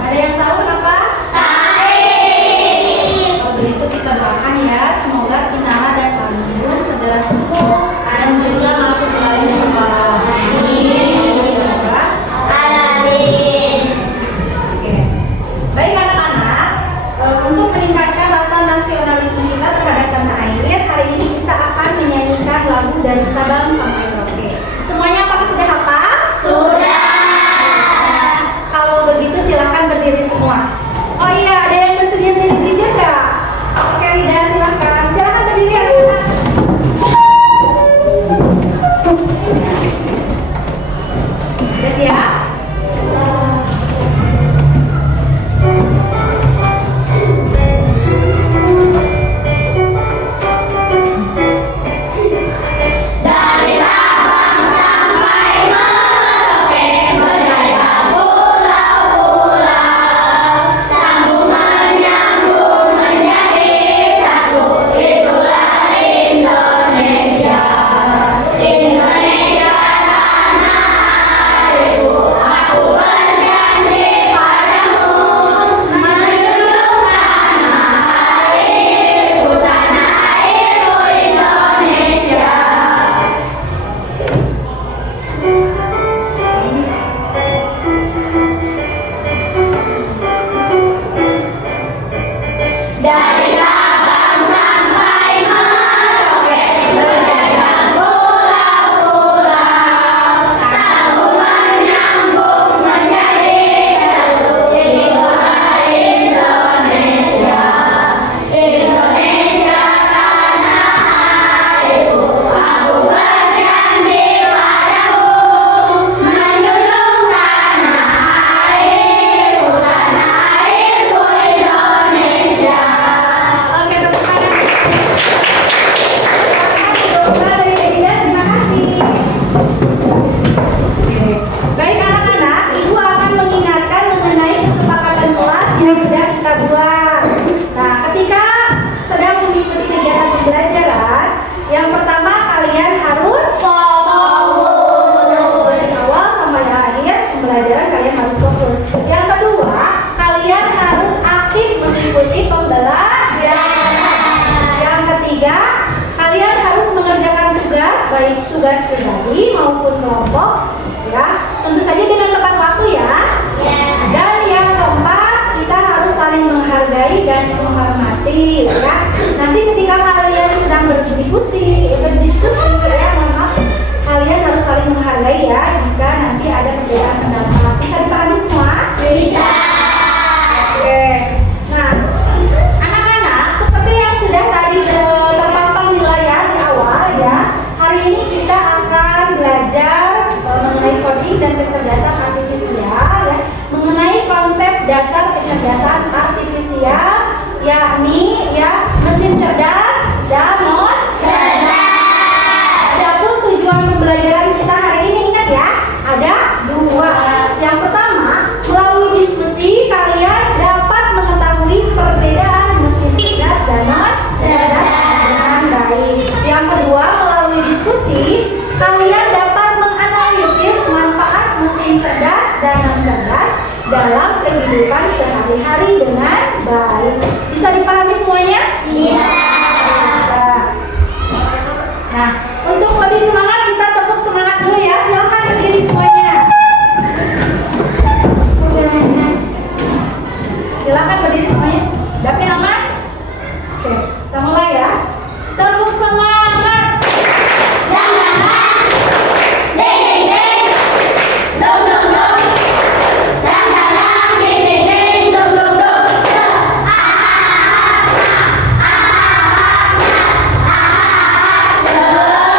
Ada yang tahu kenapa? Kalau begitu kita doakan ya, semoga Kinara dan Kalimun segera sembuh dan bisa masuk kembali ke sekolah. Oke. Baik anak-anak, untuk meningkatkan rasa nasionalisme kita terhadap tanah air, hari ini kita akan menyanyikan lagu dari Sabang sampai Merauke. Semuanya apakah sudah hafal? Sudah. Kalau begitu silakan berdiri semua. Oh iya, ada yang bersedia berdiri juga? Oke, Rida, silakan. Silakan berdiri anak-anak. Udah siap? Dari Sabang sampai Merauke, berdaya pulau-pulau, sambung menyambung menjadi satu. Itulah Indonesia. Indonesia tanah airku, aku berjanji padamu, menjunjung tanah airku Indonesia. Dari Sabang sampai Merauke, berdaya pulau-pulau, sambung menyambung menjadi satu. Itulah Indonesia. Indonesia tanah airku, aku berjanji padamu, menjunjung tanah airku Indonesia. Oke, tepuk tangan. Doa dari Rida, terima kasih. Oke. Baik anak-anak, Ibu akan mengingatkan mengenai kesepakatan kelas yang sudah kita buat. Nah, ketika sedang mengikuti kegiatan pembelajaran, yang pertama kalian harus fokus. Dari awal sampai akhir pembelajaran kalian harus fokus. Yang kedua, kalian harus aktif mengikuti pembelajaran. Yang ketiga, kalian harus mengerjakan tugas, baik tugas pribadi maupun kelompok, ya. Tentu saja dengan tepat waktu ya. Dan yang keempat, kita harus saling menghargai dan menghormati, ya. Nanti ketika kalian sedang berdiskusi, mohon maaf, kalian harus saling menghargai ya. Jika nanti ada perbedaan pendapat, bisa dipahami semua? Bisa. Oke. Nah, anak-anak, seperti yang sudah tadi terpampang di layar di awal ya, hari ini kita akan belajar mengenai coding dan kecerdasan artifisial ya, mengenai konsep dasar kecerdasan artifisial, yakni ya mesin cerdas dan non cerdas. Adapun tujuan pembelajaran kita hari ini, ingat ya, ada dua. Yang pertama, melalui diskusi kalian dapat mengetahui perbedaan mesin cerdas dan non cerdas dengan baik. Yang kedua, melalui diskusi kalian dapat menganalisis manfaat mesin cerdas dan non cerdas dalam kehidupan sehari-hari dengan baik. Bisa dipahami semuanya? Bisa. Bisa. Nah, untuk lebih semangat kita tepuk semangat dulu ya. Silakan berdiri semuanya. Silakan berdiri semuanya. Dapin aman? Oke, kita mulai ya. Tepuk semangat. Dang dang dang, ding ding ding, dung dung dung, dang dang dang, ding ding ding, dung dung dung. Ah ah ah ah ah ah ah ah ah.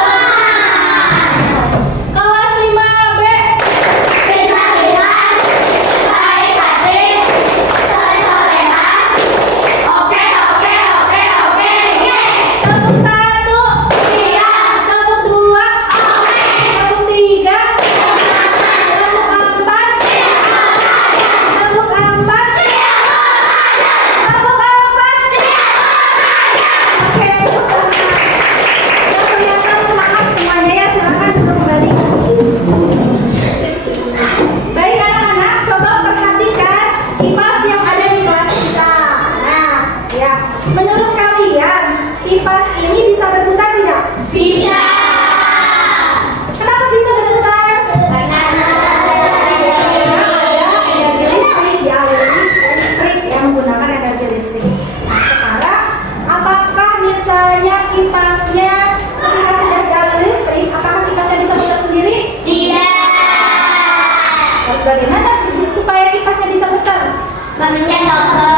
Bagaimana supaya kipasnya bisa muter? Memencet tombol.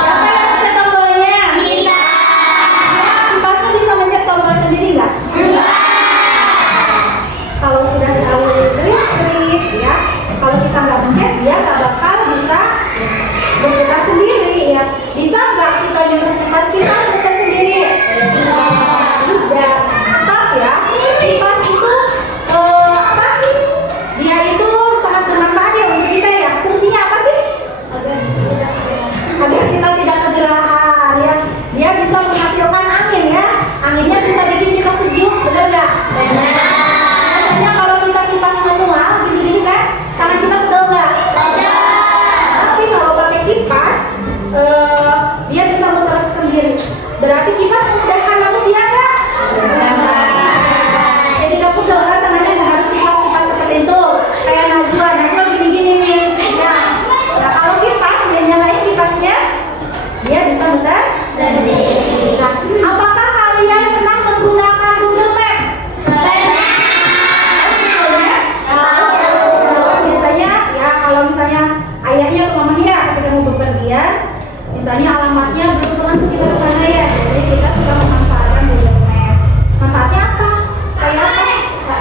Siapa yang mencet tombolnya? Kita. Kipasnya bisa mencet tombol sendiri nggak? Enggak. Kalau sudah dialiri listrik, ya, kalau kita nggak mencet, dia nggak bakal bisa bergerak sendiri, ya. Bisa nggak kita nyuruh kipas kita muter sendiri? Tidak. Tetap ya, kipas itu apa? Dia itu sangat bermanfaat ya untuk kita ya. Fungsinya apa sih? Agar kita tidak kegerahan ya. Dia bisa menghasilkan angin ya. Anginnya bisa bikin kita sejuk, benar nggak? Biasanya kalau kita kipas manual gini-gini kan, tangan kita pegel nggak? Tapi kalau pakai kipas, dia bisa muter sendiri. Berarti kipas memudahkan manusia nggak? Jadi nggak pegel kan tangannya, nggak harus kipas seperti itu. Kayak Najwa gini-gini nih. Nah kalau kipas dia nyalain kipasnya, dia bisa muter sendiri. Nah, apakah kalian pernah menggunakan Google Map? Biasanya ya kalau misalnya ayahnya atau mamanya ketika mau bepergian, misalnya alamatnya berhubungan tuh kita ke sana ya, jadi kita suka memanfaatkan Google Map. Manfaatnya apa? Supaya apa?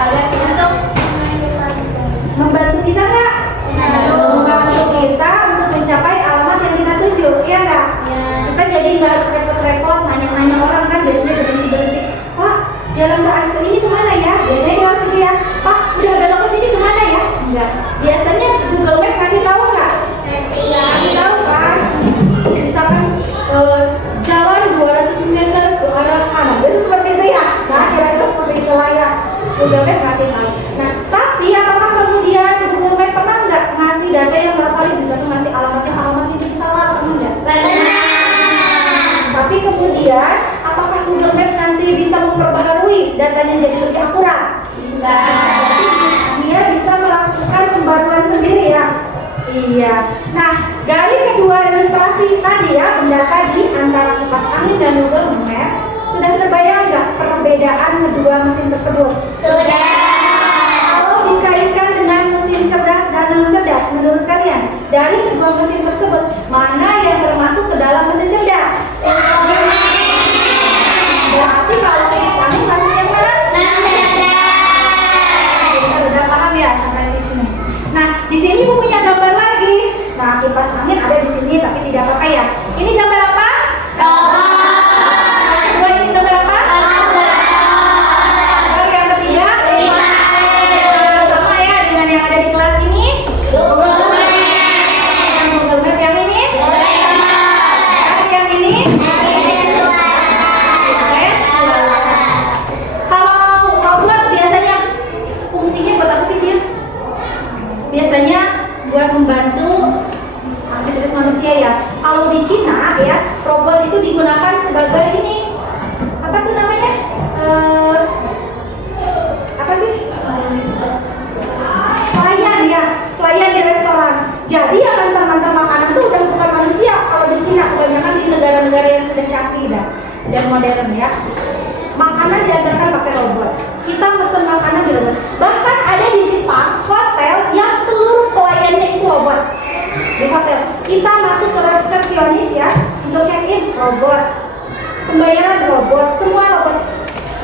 Agar kita tuh membantu kita nggak? Membantu kita untuk mencapai alamat yang kita tuju, ya nggak? Kita jadi nggak harus repot-repot nanya-nanya orang kan, biasanya berhenti-berhenti. Pak, jalan ke Angke ini kemana ya? Biasanya kita harus gitu ya. Pak, udah belok ke sini kemana ya? Enggak. Biasanya Google Map kasih tahu nggak? Kasih tahu kan? Misalkan jalan 200 meter ke arah kanan. Biasa seperti itu ya. Nah, kira-kira seperti itulah ya. Google Map kasih tahu. Nah, tapi apakah kemudian Google Map pernah nggak ngasih data yang nggak valid? Misalnya ngasih alamat ini salah atau enggak? Tapi kemudian, apakah Google Map nanti bisa memperbaharui datanya jadi lebih akurat? Bisa. Dia bisa melakukan pembaruan sendiri ya? Iya. Nah, dari kedua ilustrasi tadi ya, benda tadi antara kipas angin dan Google Map, sudah terbayang nggak perbedaan kedua mesin tersebut? Sudah. Kalau dikaitkan dengan mesin cerdas dan non cerdas, menurut kalian dari kedua mesin tersebut mana yang termasuk ke dalam mesin cerdas? Berarti kalau kipas angin masuknya mana? Sudah paham ya sampai sini. Nah, di sini punya gambar lagi. Nah, kipas angin ada di sini tapi tidak pakai ya. Ini gambar apa? Kedua ini gambar apa? Gambar yang ketiga? Sama ya dengan yang ada di kelas ini. Yang Google Map yang ini? Yang ini? Kalau robot biasanya fungsinya buat apa sih dia? Biasanya buat membantu aktivitas manusia ya. Kalau di Cina ya, robot itu digunakan sebagai ini apa tuh namanya? Apa sih? Pelayan ya, pelayan di restoran. Jadi yang ngantar-ngantar makanan tuh udah bukan manusia. Kalau di Cina kebanyakan di negara-negara yang sudah canggih dan modern ya. Makanan diantarkan pakai robot. Kita pesen makanan di robot. Bahkan ada di Jepang hotel yang seluruh pelayannya itu robot. Di hotel kita masuk ke resepsionis ya, untuk check-in robot, pembayaran robot, semua robot.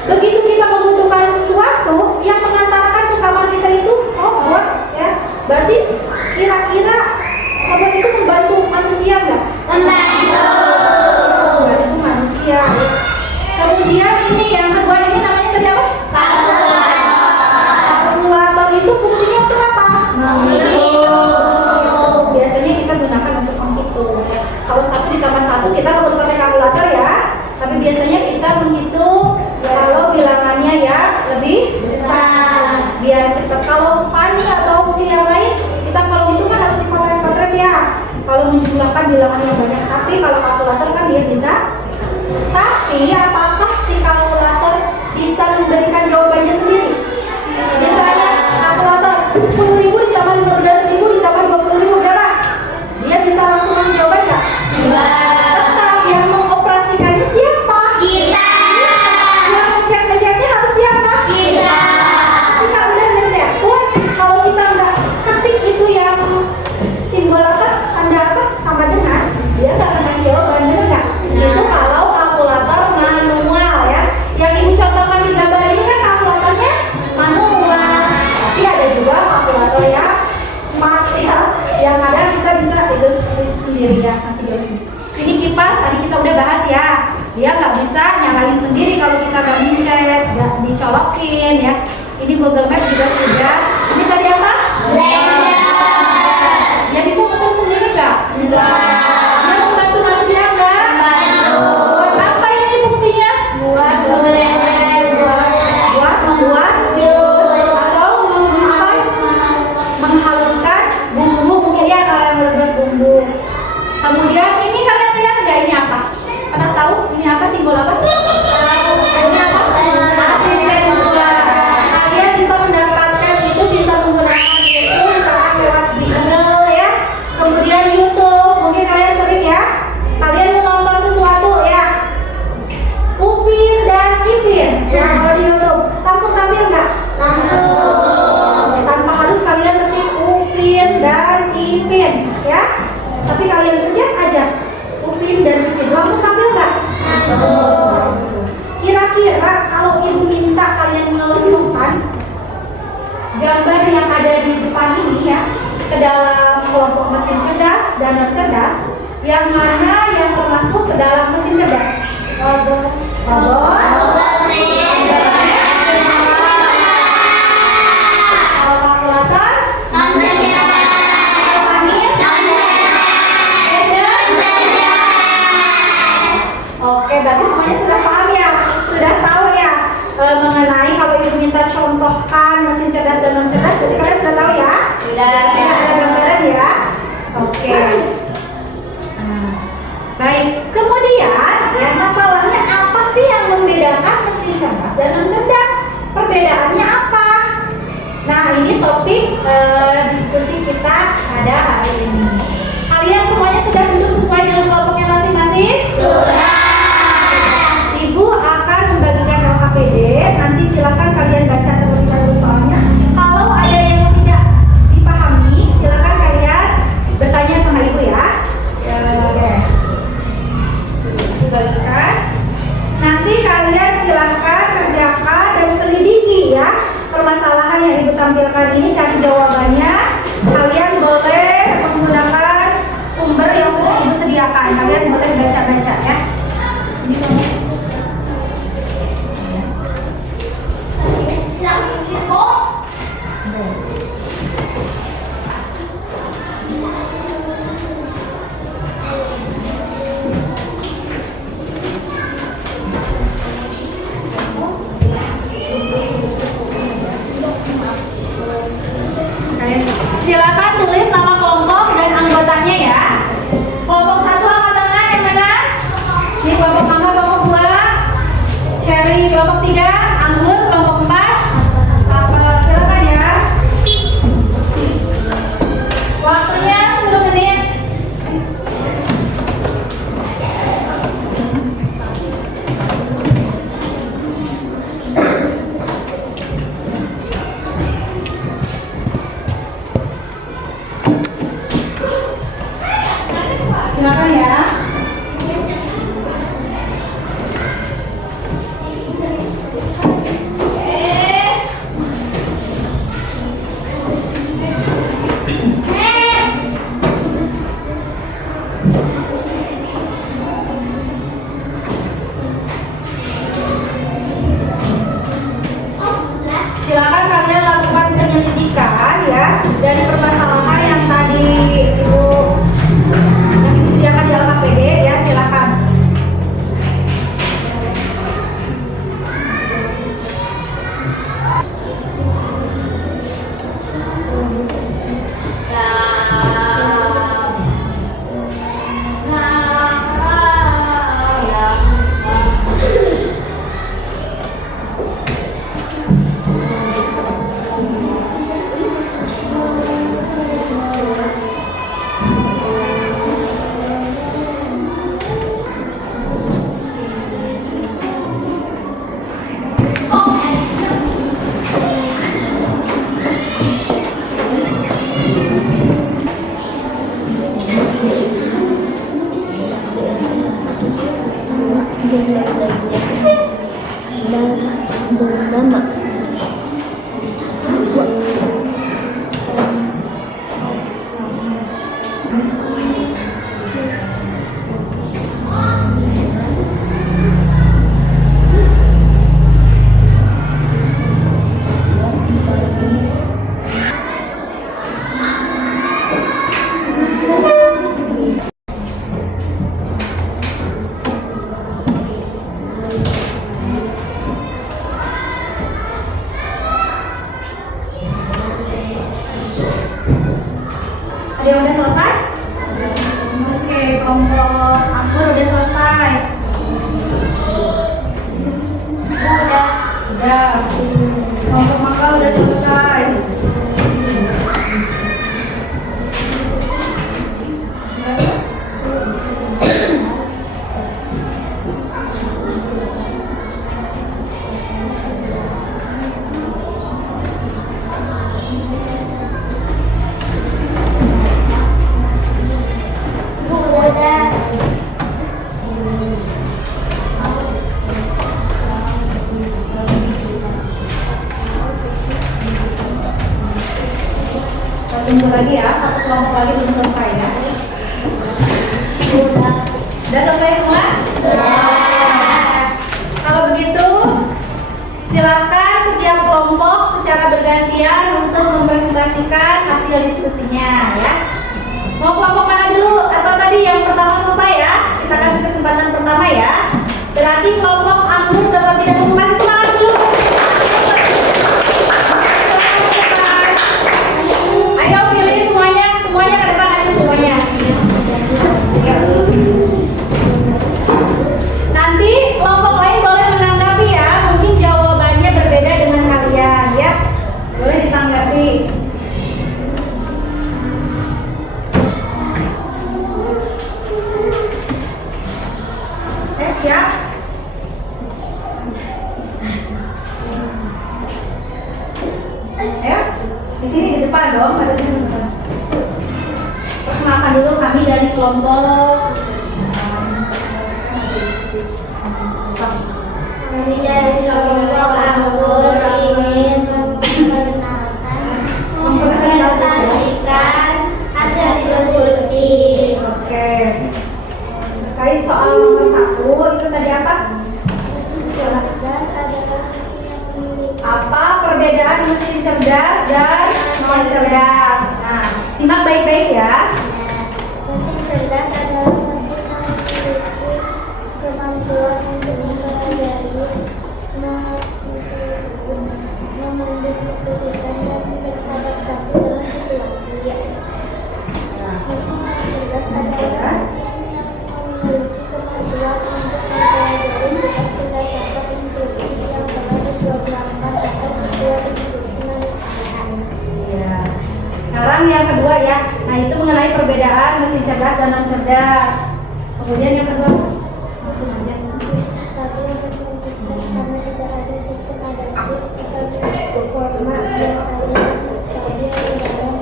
Begitu kita membutuhkan sesuatu yang mengantarkan ke kamar kita itu robot ya. Berarti kira-kira robot itu membantu manusia nggak? Membantu manusia. Kemudian ini yang kedua ini namanya tadi apa? Kalkulator itu fungsinya untuk apa? Biasanya kita gunakan untuk menghitung ya. Kalau 1 ditambah 1 kita nggak perlu pakai kalkulator ya. Tapi biasanya kita menghitung kalau bilangannya ya lebih besar biar cepat. Kalau Fani atau mungkin yang lain, kita kalau hitung kan harus dipotret-potret ya. Kalau menjumlahkan bilangan yang banyak. Tapi kalau kalkulator kan dia bisa. Tapi apakah si kalkulator bisa memberikan jawabannya sendiri? Misalnya kalkulator 10.000 ditambah 15.000 ditambah 20.000 berapa? Dia bisa langsung ngasih jawaban nggak? Tetap yang mengoperasikannya siapa? Kita. Yang mencet-mencetnya harus siapa? Kita. Kita udah mencet pun kalau kita nggak ketik itu ya sendiri ya, masih jalan sendiri. Ini kipas tadi kita udah bahas ya. Dia nggak bisa nyalain sendiri kalau kita nggak mencet, nggak dicolokin ya. Ini Google Map juga sudah. Ini tadi apa? Blender. Dia bisa muter sendiri nggak? Enggak. Dia membantu manusia nggak? Membantu. Buat apa ini fungsinya? Buat blender. Buat membuat Jus. atau menghaluskan bumbu mungkin ya kalau yang membuat bumbu. Kemudian ini kalian lihat nggak ini apa? Pernah tahu ini apa, simbol apa? Ini apa? Asisten suara. Kalian bisa mendapatkan itu, bisa menggunakan itu misalkan lewat Google ya. Kemudian YouTube, mungkin kalian sering ya. Kalian mau nonton sesuatu ya. Upin dan Ipin ya, kalau di YouTube langsung tampil nggak? Langsung. Tanpa harus kalian ketik Upin dan Ipin ya. Tapi kalian pencet aja Upin dan Ipin, langsung tampil nggak? Kira-kira kalau ibu minta kalian mengelompokkan gambar yang ada di depan ini ya ke dalam kelompok mesin cerdas dan non cerdas, yang mana yang termasuk ke dalam mesin cerdas? Robot. Kalkulator. Angin. Oke, berarti semuanya sudah paham ya, sudah tahu ya mengenai kalau ibu minta contohkan mesin cerdas dan non cerdas, berarti kalian sudah tahu ya? Sudah. Sudah ada gambaran ya? Oke. Nah, baik. Kemudian ya masalahnya apa sih yang membedakan mesin cerdas dan non cerdas? Perbedaannya apa? Nah ini topik diskusi kita pada hari ini. Kalian semuanya sudah duduk sesuai dengan kelompoknya masing-masing? Ibu akan membagikan LKPD, nanti silakan kalian baca terlebih dahulu soalnya. Kalau ada yang tidak dipahami, silakan kalian bertanya sama ibu ya. Oke. Ibu bagikan. Nanti kalian silakan kerjakan dan selidiki ya permasalahan yang ibu tampilkan ini, cari jawabannya. Kalian boleh menggunakan sumber yang sudah ibu sediakan. Kalian boleh baca-baca ya. Ini kamu. Silakan tulis nama kelompok dan anggotanya ya. Kelompok 1 angkat tangan yang mana? Ini kelompok mangga, kelompok 2 cherry, kelompok 3 anggur, kelompok 4 apel. Silakan ya. Waktunya 10 menit. Silakan ya. Dia udah selesai? Oke, kelompok anggur udah selesai. Udah. Kelompok mangga udah selesai. Tunggu lagi ya, satu kelompok lagi belum selesai ya. Udah selesai semua? Kalau begitu, silakan setiap kelompok secara bergantian untuk mempresentasikan hasil diskusinya ya. Mau kelompok mana dulu? Atau tadi yang pertama selesai ya? Kita kasih kesempatan pertama ya. Berarti kelompok anggur terlebih dahulu, kasih semangat dulu. Ayo pilih semuanya ke depan aja semuanya. Nanti kelompok lain boleh menanggapi ya. Mungkin jawabannya berbeda dengan kalian ya. Boleh ditanggapi. Siap? Ayo, di sini di depan dong, ada di depan. Perkenalkan dulu kami dari kelompok. Kami dari kelompok anggur ingin mempresentasikan hasil diskusi. Oke. Terkait soal nomor 1 itu tadi apa? Apa perbedaan mesin cerdas dan non cerdas? Nah, simak baik-baik ya. Mesin cerdas adalah mesin yang memiliki kemampuan untuk mempelajari, mengambil keputusan dan beradaptasi dalam situasi. Mesin non cerdas adalah mesin yang memiliki kemampuan untuk mempelajari tugas berdasarkan instruksi yang telah diprogramkan atau sesuai instruksi manusia. Ya. Sekarang yang kedua ya. Nah, itu mengenai perbedaan mesin cerdas dan non cerdas. Kemudian yang kedua, langsung aja. Satu yang konsisten karena tidak ada sistem adaptif atau format biasanya stabil dalam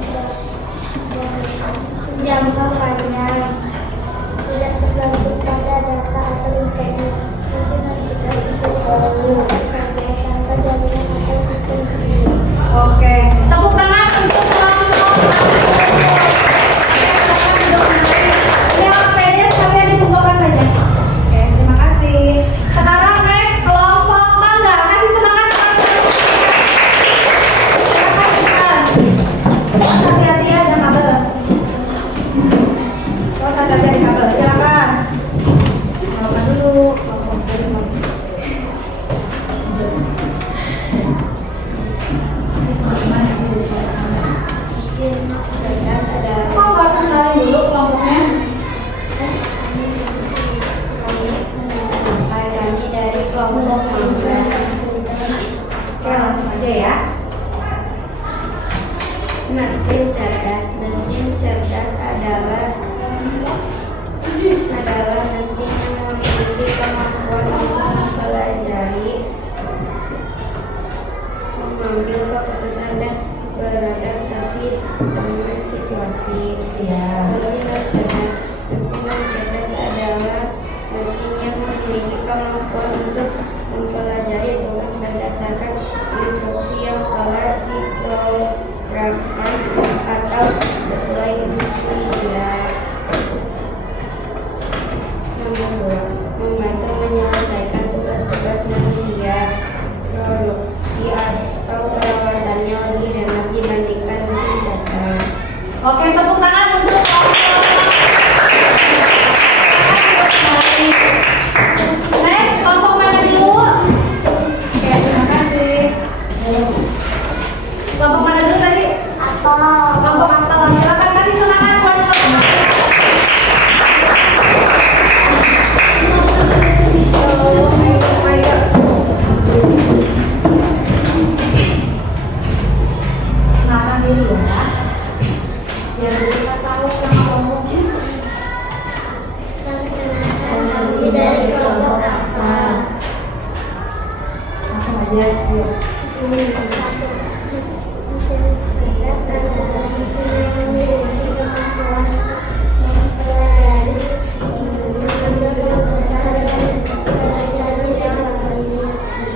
jangka panjang, tidak tergantung pada data atau internet. Mesin non cerdas bisa digunakan sebagai tanpa jaringan atau sistem sendiri. Oke, tepuk tangan untuk kelompok. Ini HP-nya sekalian dikumpulkan saja. Oke, terima kasih. Sekarang next kelompok mangga, kasih semangat. Hati-hati ya, ada kabel. Hati-hati ada kabel. Silakan. Silakan dulu. Cerdas adalah Mau nggak kenalin dulu kelompoknya? kami dari kelompok mangga. Oke, langsung aja ya. Mesin cerdas adalah mesin yang memiliki kemampuan untuk mempelajari, mengambil keputusan dan beradaptasi dengan situasi. Ya. Mesin non cerdas adalah mesin yang memiliki kemampuan untuk mempelajari tugas berdasarkan instruksi yang telah diprogramkan atau sesuai instruksi dia. Membantu menyelesaikan tugas-tugas manusia, produksi atau perawatannya lebih hemat dibandingkan mesin cerdas. Oke, tepuk tangan untuk next, kelompok mana dulu? Oke, terima kasih. Kelompok mana dulu tadi? Apel. Kelompok apel. Silakan kasih semangat Biar kita tahu nama kelompoknya. Perkenalkan, kami dari kelompok apa? Langsung aja. Yuk. Mesin cerdas adalah mesin yang memiliki kemampuan mempelajari, mengambil keputusan dan beradaptasi secara pasti.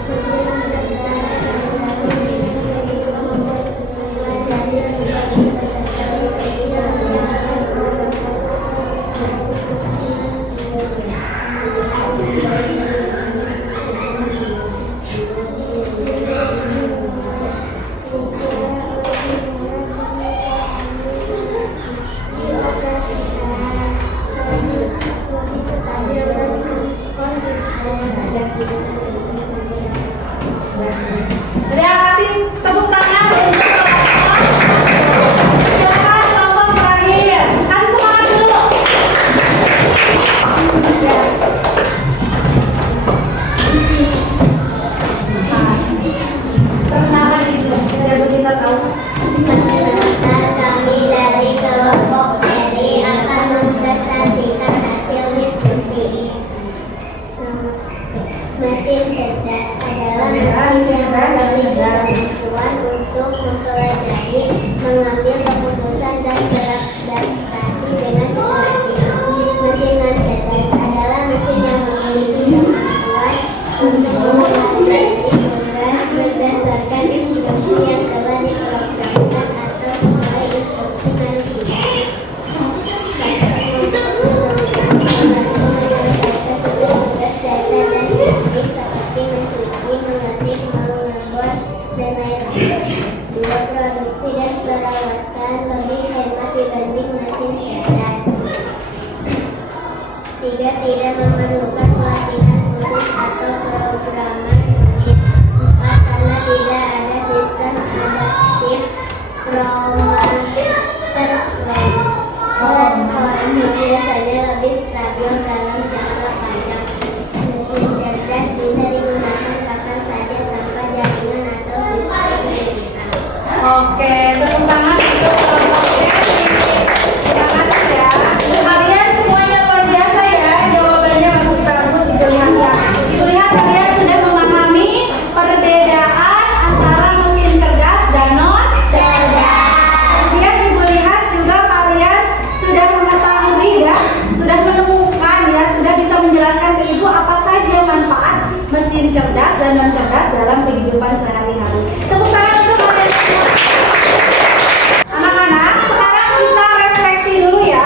Mesin cerdas adalah mesin yang memiliki kemampuan mempelajari, mengambil beserta deteksi dan mengenalkan produk proses secara Udah kasih tepuk tangan untuk kelompok. Silakan kelompok terakhir. Kasih semangat dulu. Perkenalkan itu, biar kita tahu. Perkenalkan, kami dari kelompok Cherry akan mempresentasikan hasil diskusi. Mesin cerdas adalah mesin yang memiliki kemampuan untuk mempelajari, mengambil keputusan dan beradaptasi dengan situasi. Mesin non cerdas adalah mesin yang memiliki kemampuan untuk mempelajari proses berdasarkan instruksi yang telah diprogramkan atau sesuai instruksi manusia. Seperti mencuci, mengetik, mengebor, dan lain-lain. Dua, produksi dan perawatan lebih hemat dibanding mesin cerdas. Tiga, tidak memerlukan pelatihan khusus atau programan rumit. Empat, karena tidak ada sistem adaptif perform biasanya lebih stabil dalam jangka panjang. Mesin cerdas bisa digunakan kapan saja tanpa jaringan atau sistem digital. Oke, tepuk tangan untuk kelompok Cherry. Terima kasih ya. Kalian semuanya luar biasa ya. Jawabannya bagus-bagus dilihat ya. Dilihat kalian sudah memahami perbedaan antara mesin cerdas dan non cerdas. Kemudian ibu lihat juga kalian sudah mengetahui ya, sudah menemukan ya, sudah bisa menjelaskan ke ibu apa saja manfaat mesin cerdas dan non cerdas dalam kehidupan sehari-hari. Tepuk tangan untuk kalian semua. Anak-anak, sekarang kita refleksi dulu ya.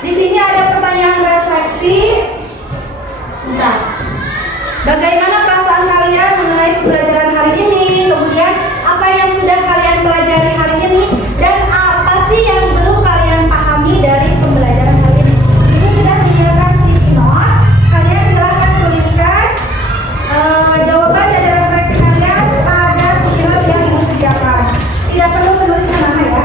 Di sini ada pertanyaan refleksi. Bentar. Bagaimana perasaan kalian mengenai pembelajaran hari ini? Kemudian apa yang sudah kalian pelajari hari ini? Dan apa sih yang belum kalian pahami dari pembelajaran hari ini? Ibu sudah menyediakan sticky note. Kalian silahkan tuliskan jawaban dari refleksi kalian pada sticky note yang ibu sediakan. Tidak perlu menuliskan nama ya.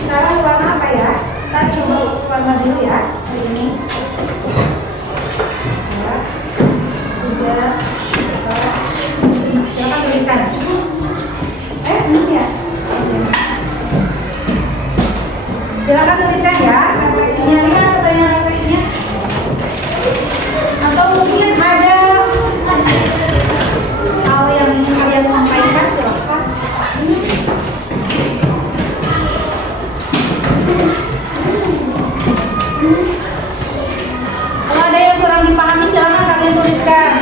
Sekarang warna apa ya? Kita coba warna dulu ya. Hari ini. Ya. Tiga. Silakan tuliskan. Belum ya? Silakan tuliskan ya. Refleksinya lihat pertanyaan refleksinya. Atau mungkin ada hal yang ingin kalian sampaikan, silakan. Kalau ada yang kurang dipahami, silakan kalian tuliskan.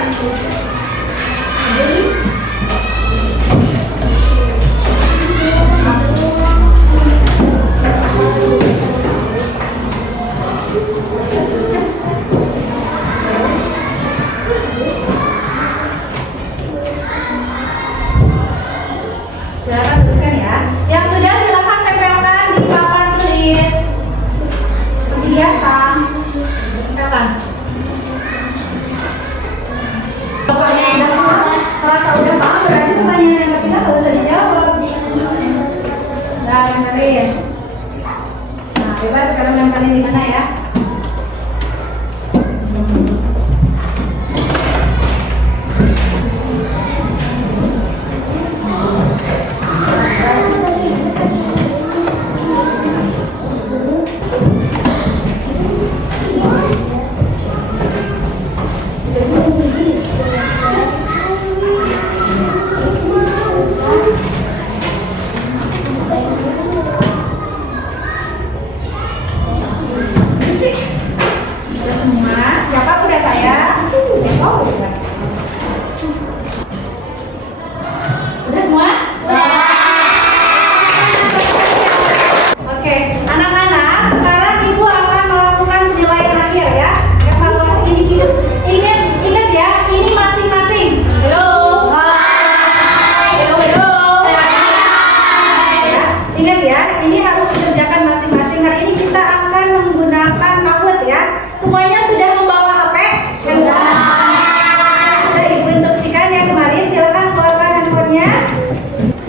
Silakan tuliskan ya. Yang sudah silakan tempelkan di papan tulis. Seperti biasa. Tempelkan. Pokoknya udah paham. Merasa udah paham berarti pertanyaan yang ketiga nggak usah dijawab. Nah, dengerin. Nah, bebas sekarang nempelin di mana ya?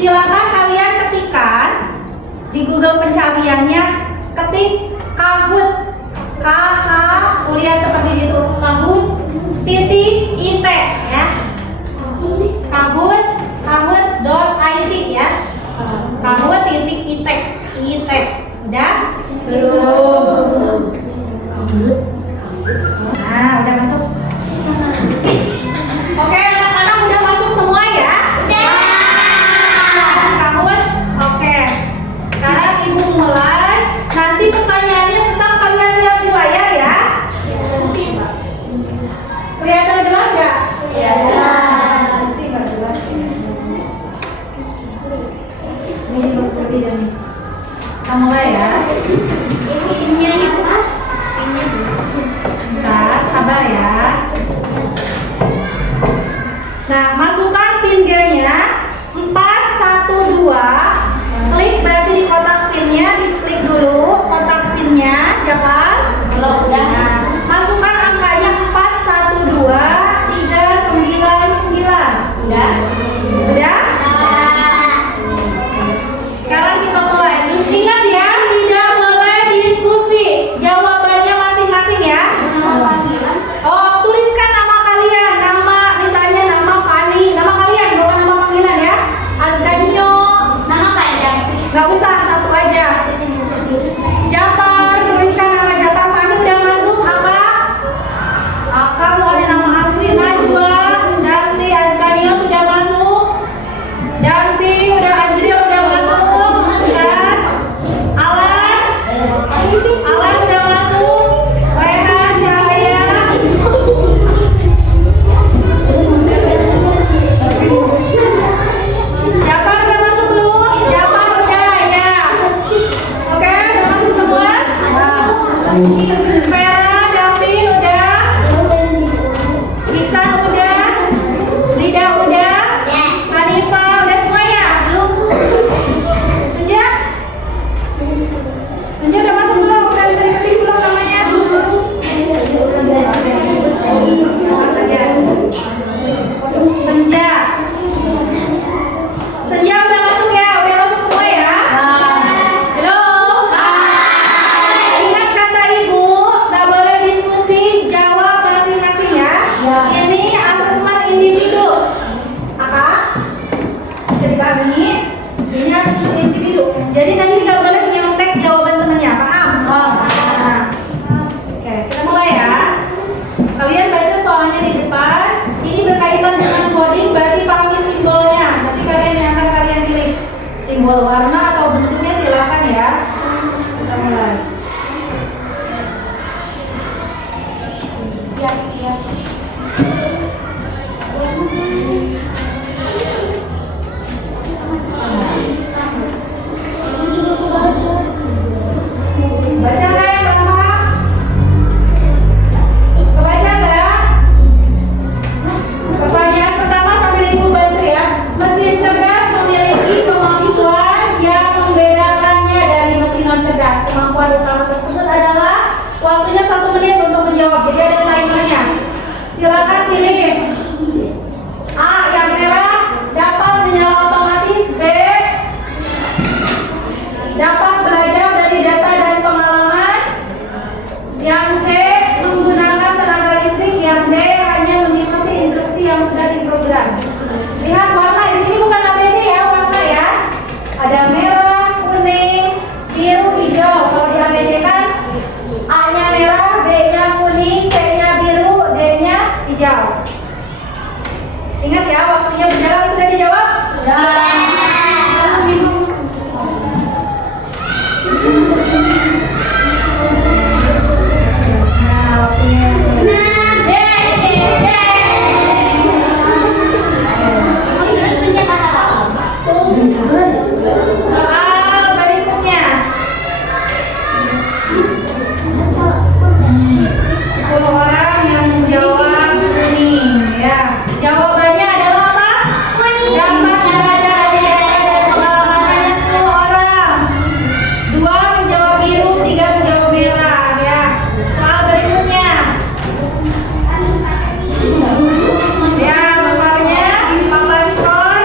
Silakan kalian ketikkan di Google pencariannya, ketik Kahoot, KH, lihat seperti itu, Kahoot titik IT ya, Kahoot.it ya, Kahoot titik IT, udah? Belum. Nah, udah masuk. Oke, anak-anak udah masuk semua ya? Udah. Kahoot? Oke. Sekarang ibu mulai. Nanti pertanyaannya tetap kalian lihat di layar ya. Kelihatan jelas nggak? Iya. Pasti nggak jelas. Ini juga lebih jadi. Kita mulai ya. Bentar, sabar ya. Nah, masukkan pin gearnya 412. Klik berarti di kotak pinnya, diklik dulu kotak pinnya, Japar. Kalau udah. Nah, masukkan angkanya 412 399. Udah. Sudah? Sekarang kita mulai. Ingat ya, tidak boleh diskusi. Jawabannya masing-masing ya. Oh, tuliskan nama kalian. Nama, misalnya nama Fani. Nama kalian, bawa nama panggilan ya. Azdanio. Nama panjang. Gak usah, satu aja. Japar, tuliskan nama Japar. Fani udah masuk. Aka bukannya nama asli. Najwa, Danti, Azdanio sudah masuk. Danti, udah Azrio udah masuk. Kan? Alan udah masuk. Rehan, Cahaya. Japar udah masuk belum? Japar udah ya. Oke, udah masuk semua? Vera, Davin udah. Iksan udah. Lida udah. Hanifa udah semuanya? Senja? Senja udah masuk belum? Udah bisa diketik belum namanya? Apa saja? Senja. Senja udah masuk ya? Udah masuk semua ya? Halo? Ingat kata ibu, tak boleh diskusi, jawab masing-masing ya. Ini asesmen individu. Apa? Bisa dipahami? Ini asesmen individu. Jadi nanti tidak boleh menyontek jawaban temannya, paham? Nah, oke, kita mulai ya. Kalian baca soalnya di depan. Ini berkaitan dengan coding, berarti pahami simbolnya. Nanti kalian yang akan kalian pilih simbol warna atau bentuknya, silakan ya. Kita mulai. Siap. Baca nggak yang pertama? Kebaca nggak? Pertanyaan pertama sambil ibu bantu ya. Mesin cerdas memiliki kemampuan yang membedakannya dari mesin non cerdas. Kemampuan utama tersebut adalah waktunya 1 menit untuk menjawab. Jadi ada timernya. Silakan pilih. A yang merah dapat menyala otomatis. B dapat belajar dari data dan pengalaman. Yang C menggunakan tenaga listrik. Yang D hanya mengikuti instruksi yang sudah diprogram. Lihat warna di sini bukan ABC ya, warna ya. Ada merah, kuning, biru, hijau. Kalau di ABC kan A-nya merah, B-nya kuning, C-nya biru, D-nya hijau. Ingat ya, waktunya berjalan. Sudah dijawab? Nah, waktunya. Soal berikutnya. 10 orang yang menjawab kuning ya. Jawabannya adalah apa? Kuning. Dapat belajar dari data dan pengalaman hanya 10 orang. 2 menjawab biru, 3 menjawab merah ya. Soal berikutnya. Ya, skornya papan skor.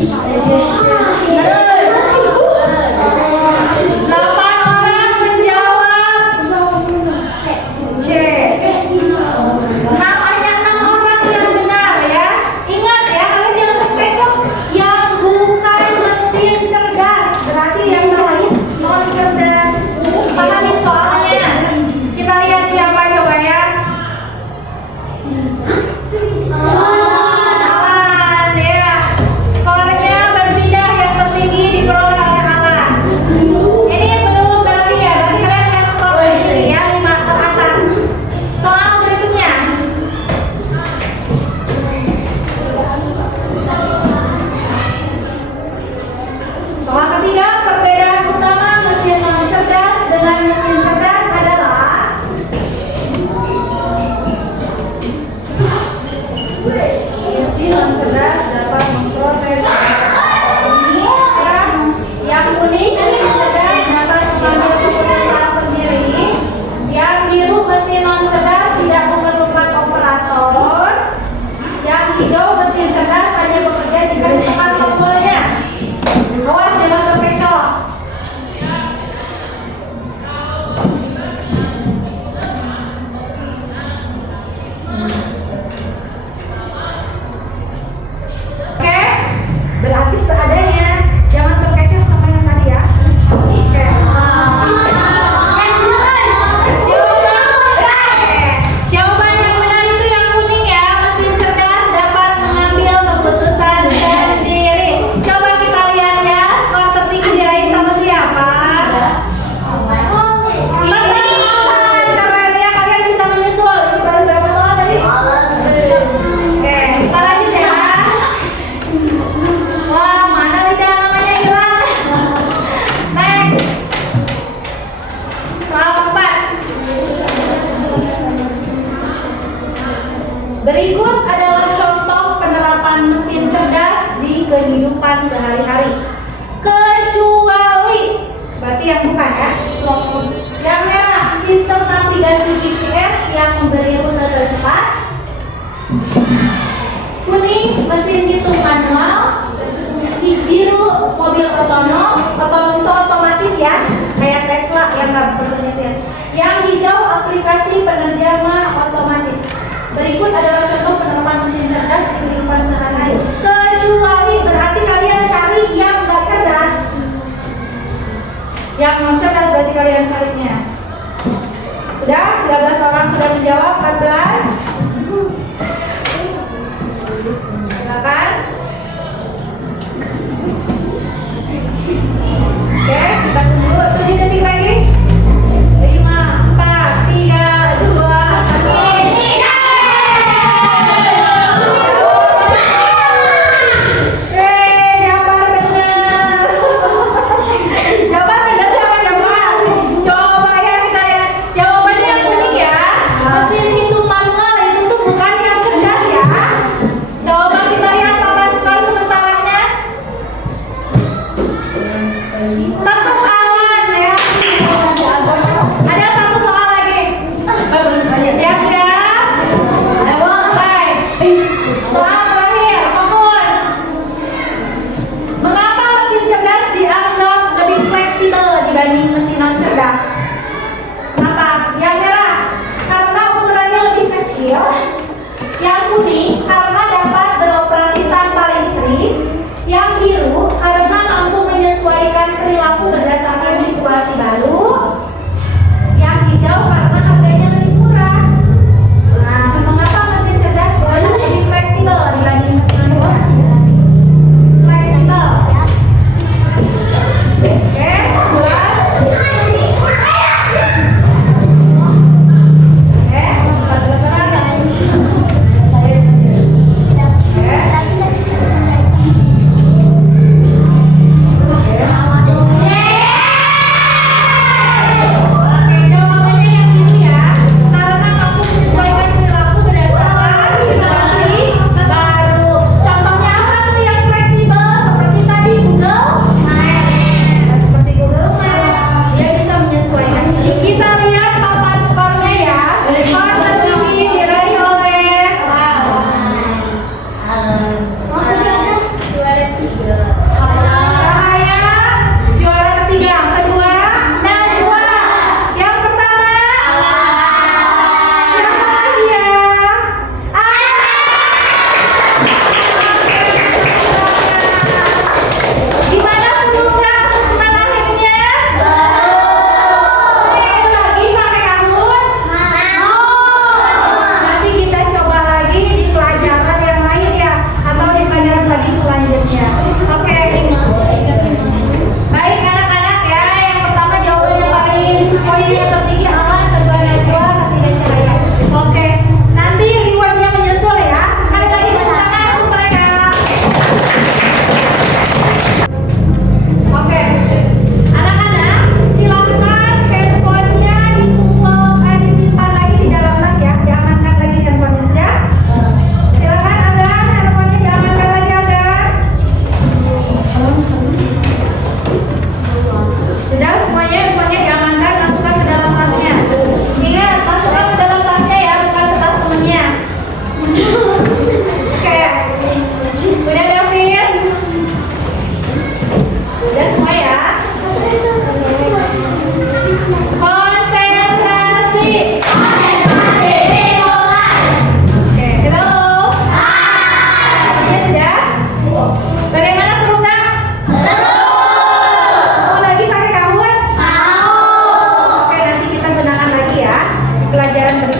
8 orang menjawab C. Hanya 6 orang yang benar ya. Ingat ya, kalian jangan terkecoh. Yang bukan mesin cerdas, berarti yang lain non cerdas. Pahami soalnya. Kita lihat siapa coba ya. Alan ya. Skornya berpindah, yang tertinggi diperoleh oleh Alan. Ini belum berarti ya, berarti kalian lihat skor ini ya, 5 teratas. Soal berikutnya. Soal ketiga, perbedaan utama mesin non cerdas dengan mesin cerdas adalah mesin non cerdas dapat memproses yang kuning mesin cerdas dapat mengambil keputusan sendiri. Yang biru mesin non cerdas tidak memerlukan operator. Yang hijau mesin cerdas hanya bekerja jika ditekan tombolnya. Awas jangan terkecoh. Oke, berarti seadanya. Jangan terkecoh sama yang tadi ya. Oke. Jawaban yang benar itu yang kuning ya. Mesin cerdas dapat mengambil keputusan sendiri. Coba kita lihat ya, skor tertinggi diraih sama siapa? Keren ya, kalian bisa menyusul. Ini baru berapa soal tadi? Oke, kita lanjut ya. Wah, mana lidah namanya hilang. Next. Soal 4. Berikut adalah contoh penerapan mesin cerdas di kehidupan sehari-hari. Kecuali, berarti yang bukan ya. Yang merah, sistem navigasi GPS yang memberi rute tercepat. Kuning, mesin hitung manual. Biru, mobil otonom. Otonom itu otomatis ya, kayak Tesla yang nggak perlu nyetir. Yang hijau, aplikasi penerjemah otomatis. Berikut adalah contoh penerapan mesin cerdas di kehidupan sehari-hari. Kecuali, berarti kalian cari yang nggak cerdas. Yang non cerdas berarti kalian carinya. Sudah, 13 orang sudah menjawab, 14. Silakan. Oke, kita tunggu 7 detik lagi. 5, 4, 3, 2, 1. Jawaban benar. Jawaban benar siapa jawaban? Coba ya kita lihat. Jawabannya yang kuning ya. Mesin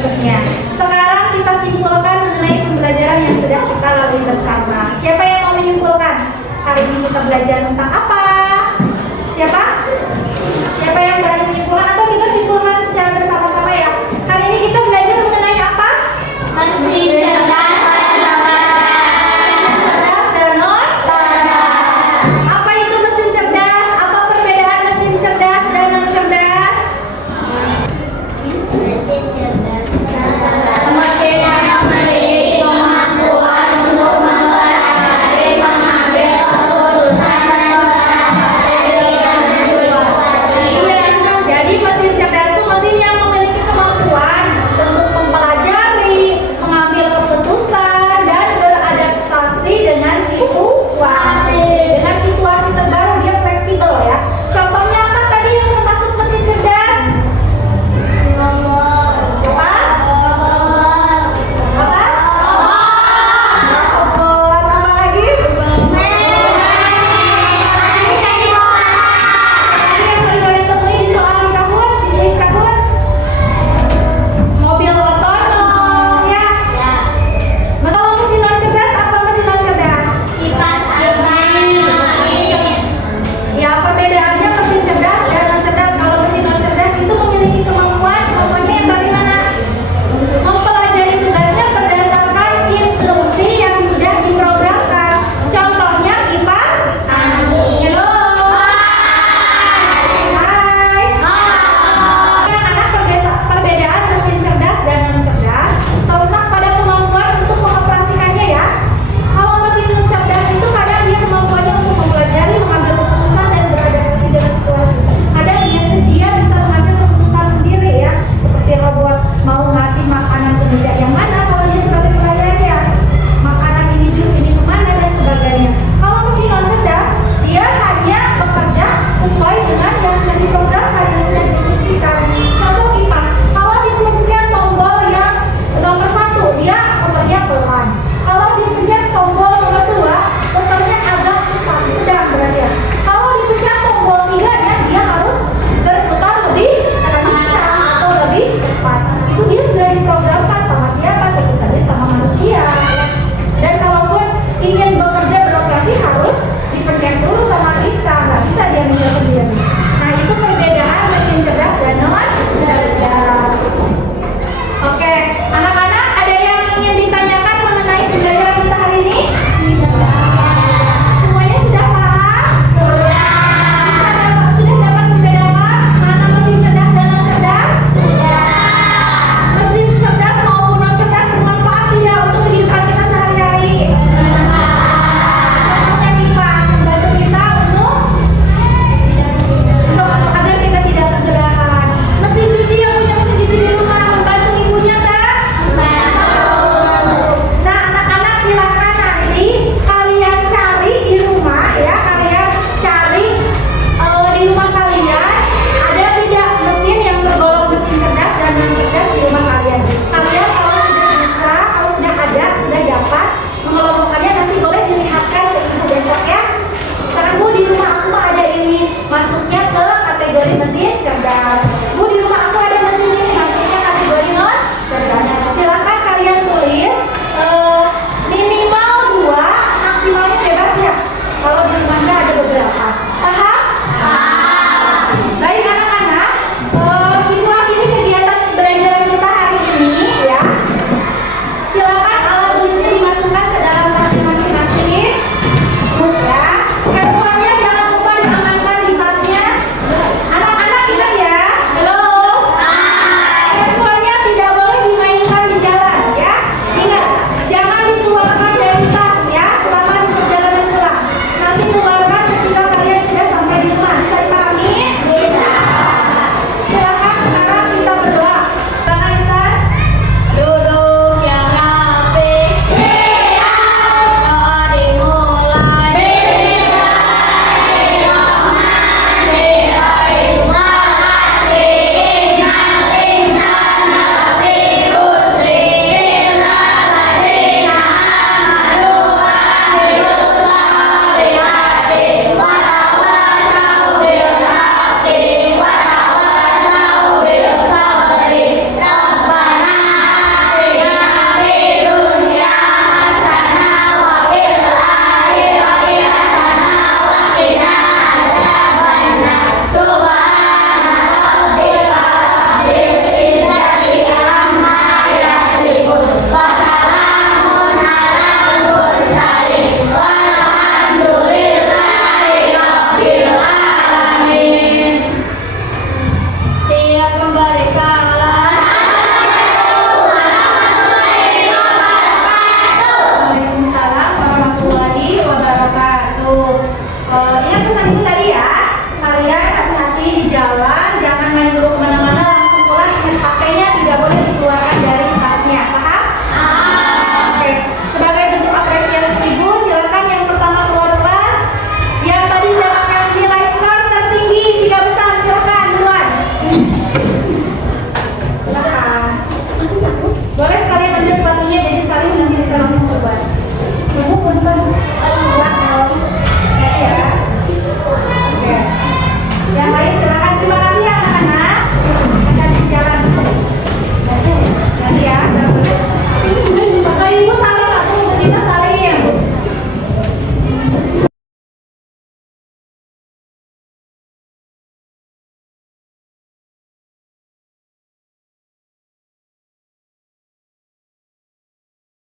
berikutnya. Sekarang kita simpulkan mengenai pembelajaran yang sudah kita lalui bersama. Siapa yang mau menyimpulkan? Hari ini kita belajar tentang apa? Siapa? Siapa yang